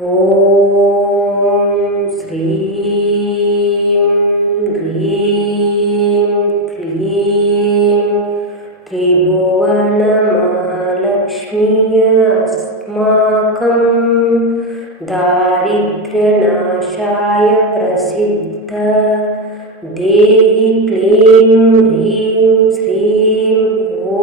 ॐ श्रीं ह्रीं क्लीं त्रिभुवनमहालक्ष्मी अस्माकं दारिद्र्यनाशाय प्रसिद्धा देवी क्लीं ह्रीं श्रीं ॐ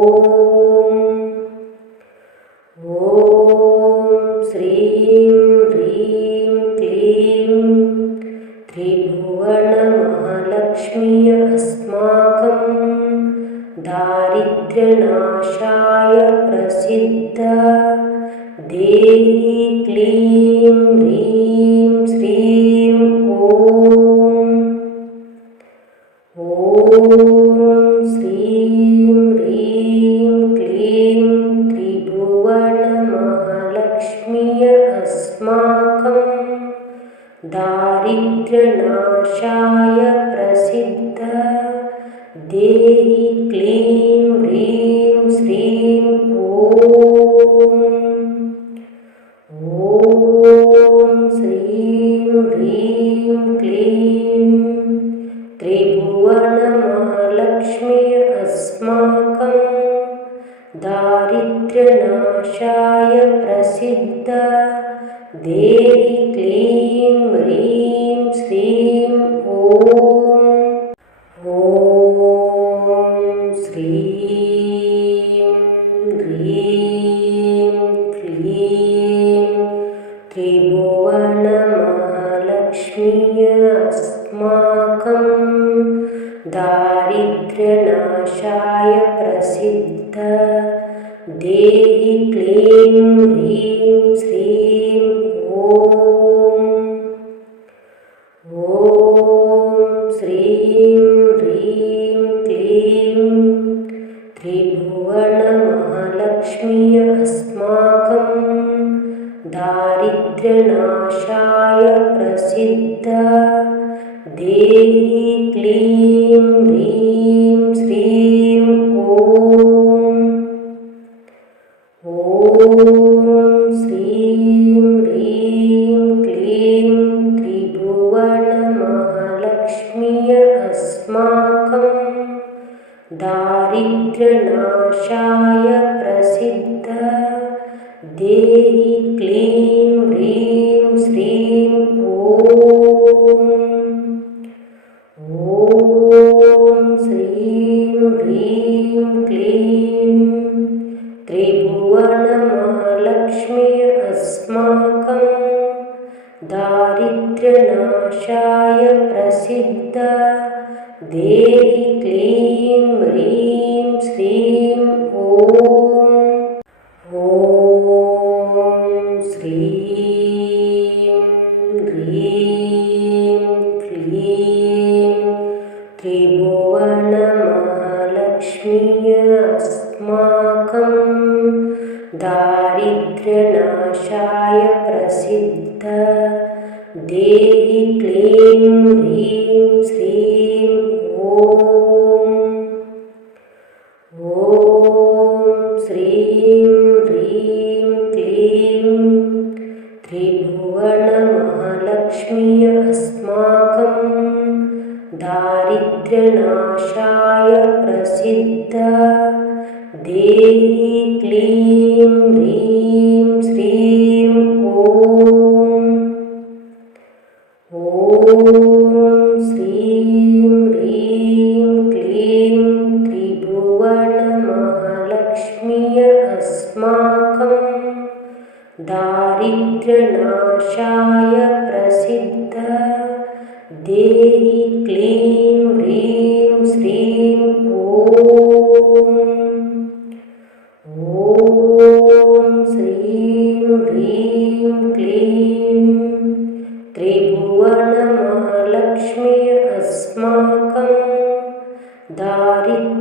श्रीं ह्रीं क्लीं त्रिभुवनमहालक्ष्मी अस्माकं दारिद्र्यनाशाय प्रसिद्धा देवी क्लीं ह्रीं श्रीं ॐ श्रीं ह्रीं क्लीं त्रिभुवनमहालक्ष्मी अस्माकं दारिद्र्यनाशाय प्रसिद्धा देवी क्लीं ह्रीं श्रीं ॐ श्रीं ह्रीं क्लीं त्रिभुवनमहालक्ष्मी अस्माकं दारिद्र्यनाशाय प्रसिद्धा देवी क्लीं ह्रीं श्रीं ॐ श्रीं ह्रीं क्लीं त्रिभुवनमहालक्ष्मी अस्माकं दारिद्र्यनाशाय प्रसिद्धा देवी क्लीं ह्रीं श्रीं ॐ श्रीं ह्रीं क्लीं त्रिभुवनमहालक्ष्मी अस्माकं दारिद्र्यनाशाय प्रसिद्धा देवी क्लीं ह्रीं श्रीं ॐ श्रीं ह्रीं क्लीं त्रिभुवनमहालक्ष्मी अस्माकं दारिद्र्यनाशाय प्रसिद्धा देवी क्लीं ह्रीं श्रीं ॐ श्रीं ह्रीं क्लीं त्रिभुवनमहालक्ष्मी अस्माकं दारिद्र्यनाशाय प्रसिद्धा देवी क्लीं ह्रीं श्रीं ॐ श्रीं ह्रीं क्लीं त्रिभुवनमहालक्ष्मी अस्माकं दारिद्र्यनाशाय प्रसिद्धा देवी क्लीं ह्रीं श्रीं ॐ श्रीं ह्रीं क्लीं त्रिभुवनमहालक्ष्मी अस्माकं दारिद्र्यनाशाय प्रसिद्धा देवी क्लीं ह्रीं श्रीं ॐ श्रीं ह्रीं क्लीं त्रिभुवनमहालक्ष्मी अस्माकं दारिद्र्यनाशाय प्रसिद्धा देवी क्लीं ह्रीं श्रीं ॐ श्रीं ह्रीं क्लीं त्रिभुवनमहालक्ष्मी अस्माकं दारिद्र्यनाशाय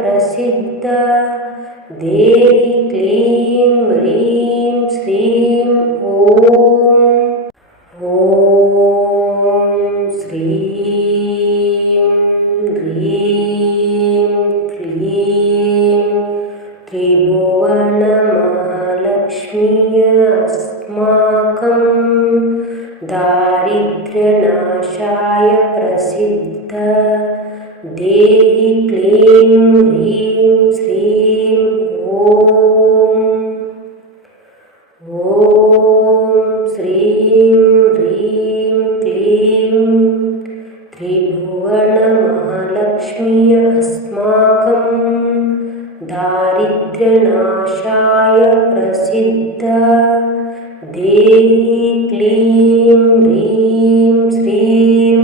प्रसिद्धा देवी क्लीं ह्रीं श्रीं ॐ श्रीं ह्रीं क्लीं त्रिभुवनमहालक्ष्मी अस्माकं देहि क्लीं ह्रीं श्रीं ॐ श्रीं ह्रीं क्लीं त्रिभुवनमहालक्ष्मी अस्माकं दारिद्र्यनाशाय प्रसिद्धा देहि क्लीं ह्रीं श्रीं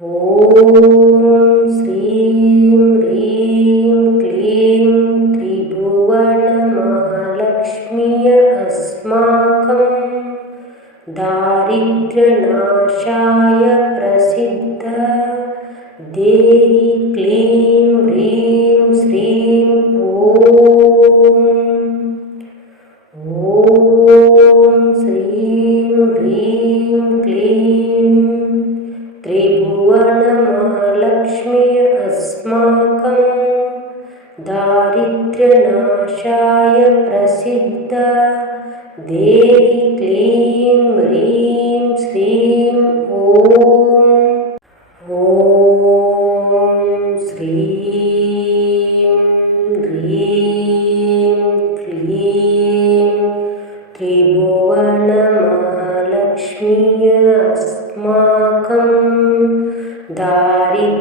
ॐ श्रीं ह्रीं क्लीं त्रिभुवनमहालक्ष्मी अस्माकं दारिद्र्यनाशाय प्रसिद्धा देहि क्लीं ह्रीं श्रीं ॐ श्रीं ह्रीं क्लीं त्रिभुवनमहालक्ष्मी अस्माकं दारिद्र्यनाशाय प्रसिद्धा देहि क्लीं ह्रीं श्रीं ॐ श्रीं ह्रीं क्लीं त्रिभुवनमहालक्ष्मी अस्माकं दारिद्र्यनाशाय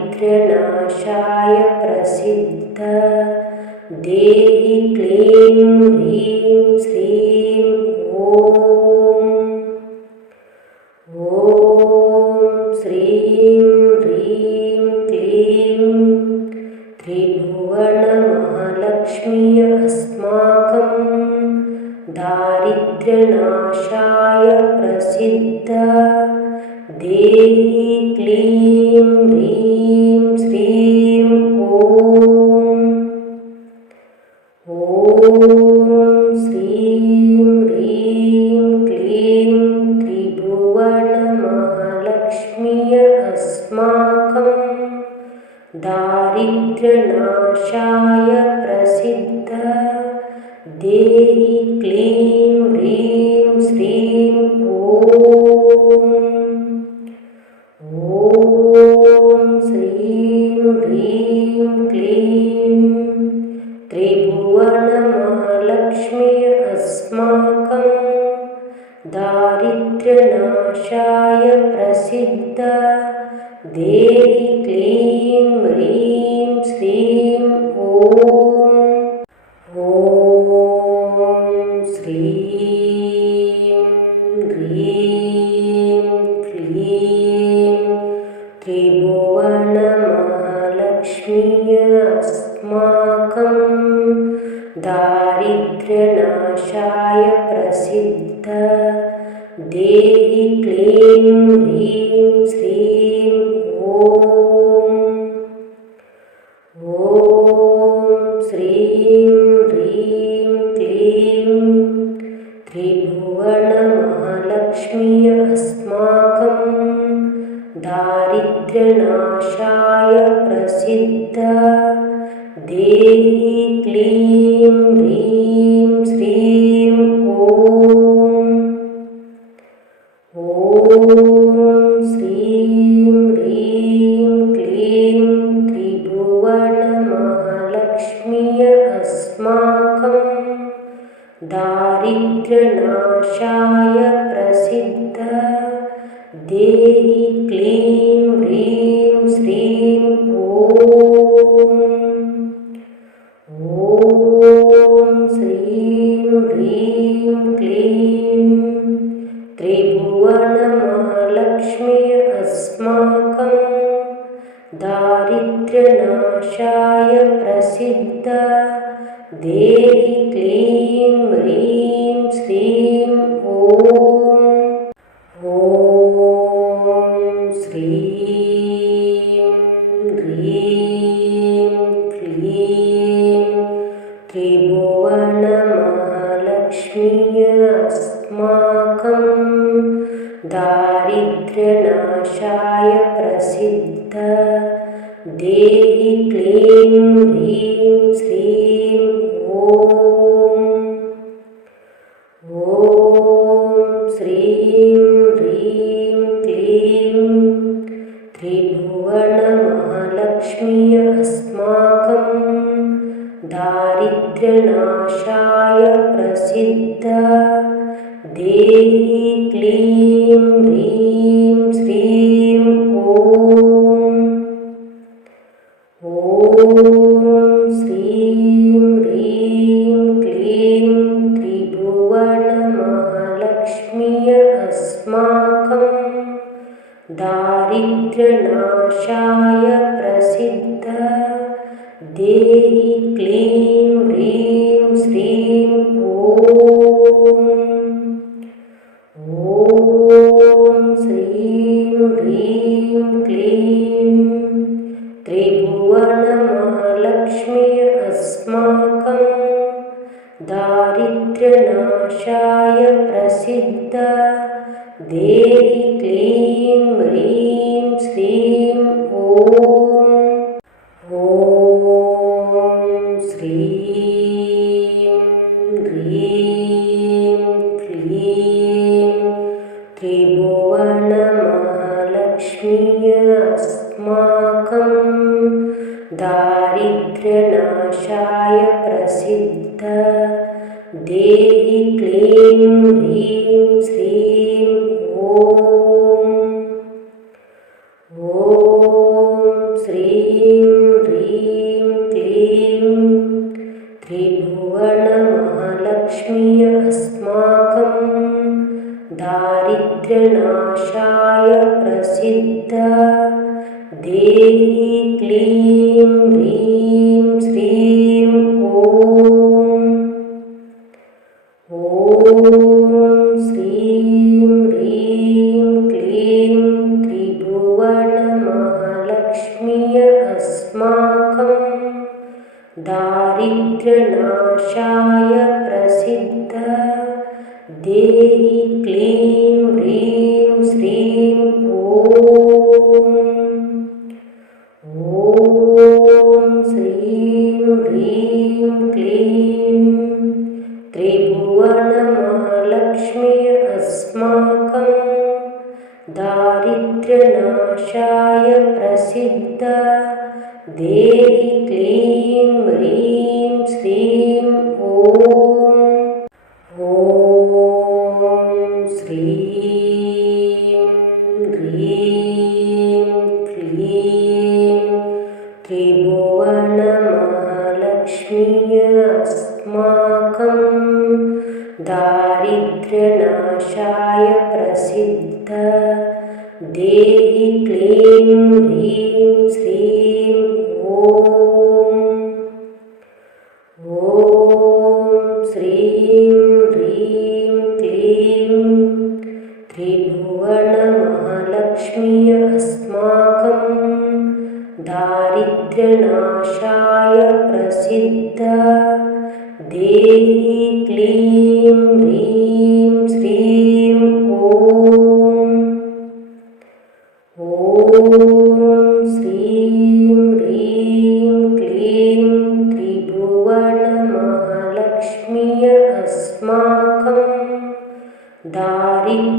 प्रसिद्धा देहि क्लीं ह्रीं श्रीं ॐ श्रीं ह्रीं क्लीं त्रिभुवनमहालक्ष्मी अस्माकं दारिद्र्यनाशाय प्रसिद्धा देहि क्लीं ह्रीं श्रीं ॐ श्रीं ह्रीं क्लीं त्रिभुवनमहालक्ष्मी अस्माकं दारिद्र्यनाशाय प्रसिद्धा देहि क्लीं ह्रीं श्रीं ॐ श्रीं ह्रीं क्लीं त्रिभुवनमहालक्ष्मी अस्माकं दारिद्र्यनाशाय प्रसिद्धा देहि क्लीं ह्रीं श्रीं ॐ श्रीं ह्रीं क्लीं त्रिभुवनमहालक्ष्मी अस्माकं दारिद्र्यनाशाय प्रसिद्धा देहि क्लीं ह्रीं श्रीं ॐ श्रीं ह्रीं क्लीं त्रिभुवनमहालक्ष्मी अस्माकं दारिद्र्यनाशाय प्रसिद्धा देहि क्लीं ह्रीं श्रीं ॐ श्रीं ह्रीं क्लीं त्रिभुवनमहालक्ष्मी अस्माकं दारिद्र्यनाशाय प्रसिद्धा देहि क्लीं ह्रीं श्रीं ॐ श्रीं ह्रीं क्लीं त्रिभुवनमहालक्ष्मी अस्माकं दारिद्र्यनाशाय प्रसिद्धा देहि क्लीं ह्रीं श्रीं ॐ श्रीं ह्रीं क्लीं त्रिभुवनमहालक्ष्मी अस्माकं दारिद्र्यनाशाय प्रसिद्धा देहि क्लीं ह्रीं श्रीं ॐ श्रीं ह्रीं क्लीं प्रसिद्ध देवी क्लीं ह्रीं श्रीं ॐ श्रीं ह्रीं क्लीं त्रिभुवनमहालक्ष्म्यै अस्माकं दारिद्र्यनाशाय प्रसिद्ध देवी क्लीं ह्रीं श्रीं ॐ श्रीं ह्रीं क्लीं त्रिभुवनमहालक्ष्म्यै अस्माकं दारिद्र्यनाशाय प्रसिद्ध देवी क्लीं ह्रीं श्रीं ॐ श्रीं ह्रीं क्लीं त्रिभुवनमहालक्ष्म्यै अस्माकं दारिद्र्यनाशाय प्रसिद्ध देवी क्लीं ह्रीं श्रीं ॐ श्रीं ह्रीं क्लीं त्रिभुवनमहालक्ष्म्यै अस्माकं दारिद्र्यनाशाय प्रसिद्ध देवी क्लीं ह्रीं श्रीं ॐ श्रीं ह्रीं क्लीं त्रिभुवनमहालक्ष्म्यै अस्माकं दारिद्र्यनाशाय प्रसिद्ध देवी क्लीं ह्रीं श्रीं ॐ श्रीं ह्रीं क्लीं त्रिभुवनमहालक्ष्म्यै अस्माकं दारिद्र्यनाशाय प्रसिद्ध देवी क्लीं ह्रीं श्रीं ॐ श्रीं ह्रीं क्लीं त्रिभुवनमहालक्ष्म्यै अस्माकं दारिद्र्यनाशाय प्रसिद्ध देवी क्लीं ह्रीं श्रीं ॐ श्रीं ह्रीं क्लीं त्रिभुवनमहालक्ष्म्यै अस्माकं दारिद्र्यनाशाय प्रसिद्ध देवी क्लीं ह्रीं श्रीं ॐ श्रीं ह्रीं क्लीं त्रिभुवनमहालक्ष्म्यै अस्माकं दारिद्र्यनाशाय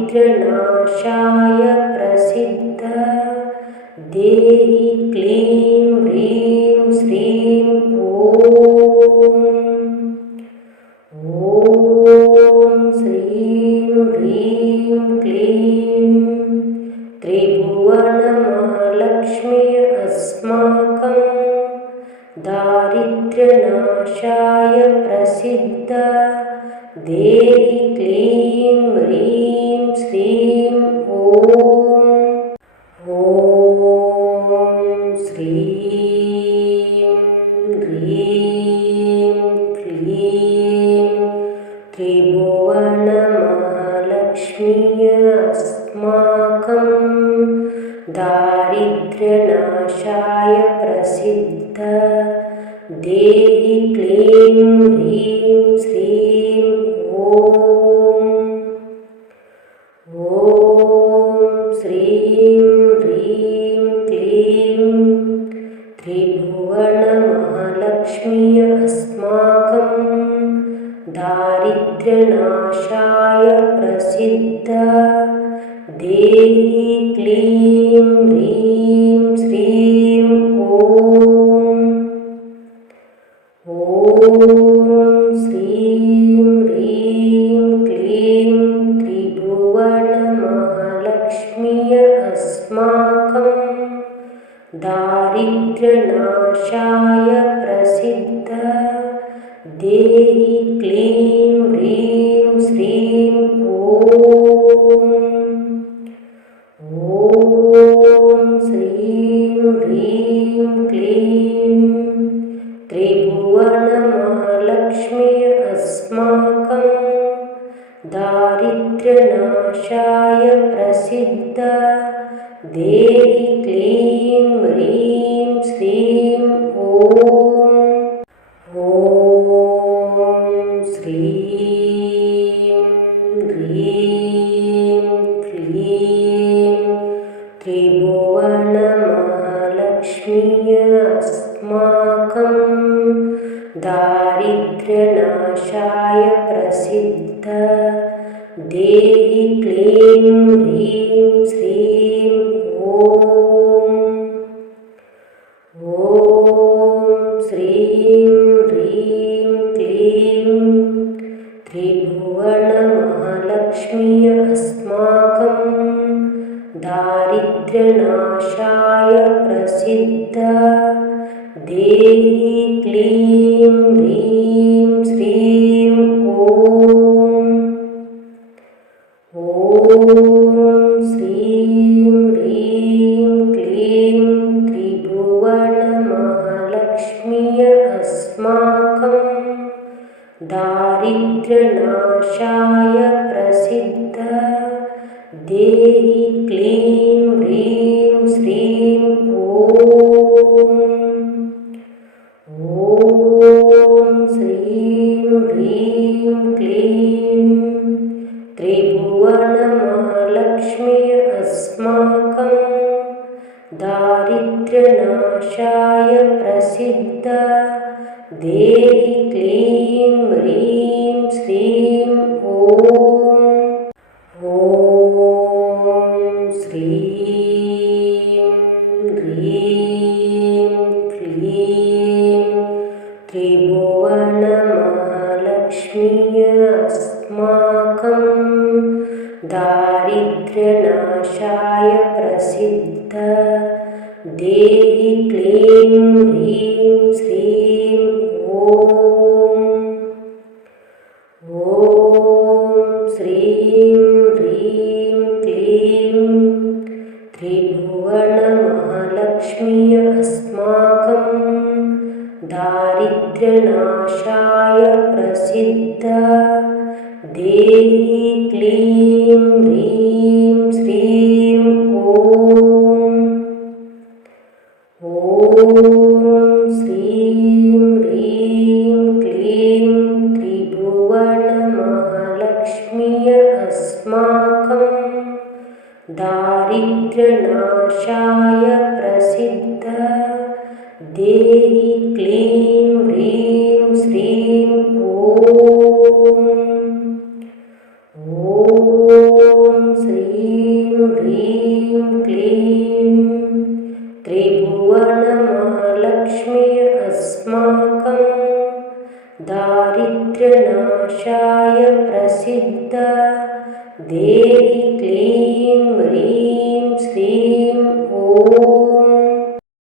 प्रसिद्ध देवी क्लीं ह्रीं श्रीं ॐ श्रीं ह्रीं क्लीं त्रिभुवनमहालक्ष्म्यै अस्माकं दारिद्र्यनाशाय प्रसिद्ध देवी क्लीं ह्रीं श्रीं ॐ श्रीं ह्रीं क्लीं त्रिभुवनमहालक्ष्म्यै अस्माकं दारिद्र्यनाशाय प्रसिद्ध देवी क्लीं ह्रीं श्रीं ॐ श्रीं ह्रीं क्लीं त्रिभुवनमहालक्ष्म्यै अस्माकं दारिद्र्यनाशाय प्रसिद्ध देवी क्लीं ह्रीं श्रीं ॐ श्रीं श्रीं ह्रीं क्लीं त्रिभुवनमहालक्ष्म्यै अस्माकं दारिद्र्यनाशाय प्रसिद्धा देहि क्लीं ह्रीं श्रीं ॐ श्रीं ह्रीं क्लीं त्रिभुवनमहालक्ष्म्यै अस्माकं दारिद्र्यनाशाय प्रसिद्धा देहि क्लीं ह्रीं श्रीं ॐ श्रीं ह्रीं क्लीं त्रिभुवनमहालक्ष्म्यै अस्माकं दारिद्र्यनाशाय प्रसिद्धा देहि क्लीं ह्रीं श्रीं ॐ श्रीं ह्रीं क्लीं त्रिभुवनमहालक्ष्म्यै अस्माकं दारिद्र्यनाशाय प्रसिद्धा देहि क्लीं ह्रीं श्रीं ॐ श्रीं ह्रीं क्लीं त्रिभुवनमहालक्ष्म्यै अस्माकं दारिद्र्यनाशाय प्रसिद्धा देहि क्लीं ह्रीं श्रीं ॐ श्रीं ह्रीं क्लीं त्रिभुवनमहालक्ष्म्यै अस्माकं दारिद्र्यनाशाय प्रसिद्धा देहि क्लीं ह्रीं श्रीं ॐ श्रीं ह्रीं क्लीं त्रिभुवनमहालक्ष्म्यै अस्माकं दारिद्र्यनाशाय प्रसिद्धा देहि क्लीं ह्रीं श्रीं ॐ श्रीं ह्रीं क्लीं त्रिभुवनमहालक्ष्म्यै अस्माकं दारिद्र्यनाशाय प्रसिद्धा देहि क्लीं ह्रीं श्रीं ॐ श्रीं ह्रीं क्लीं त्रिभुवनमहालक्ष्म्यै अस्माकं दारिद्र्यनाशाय प्रसिद्धा देहि क्लीं ह्रीं श्रीं ॐ श्रीं ह्रीं क्लीं त्रिभुवनमहालक्ष्म्यै अस्माकं दारिद्र्यनाशाय प्रसिद्धा देहि क्लीं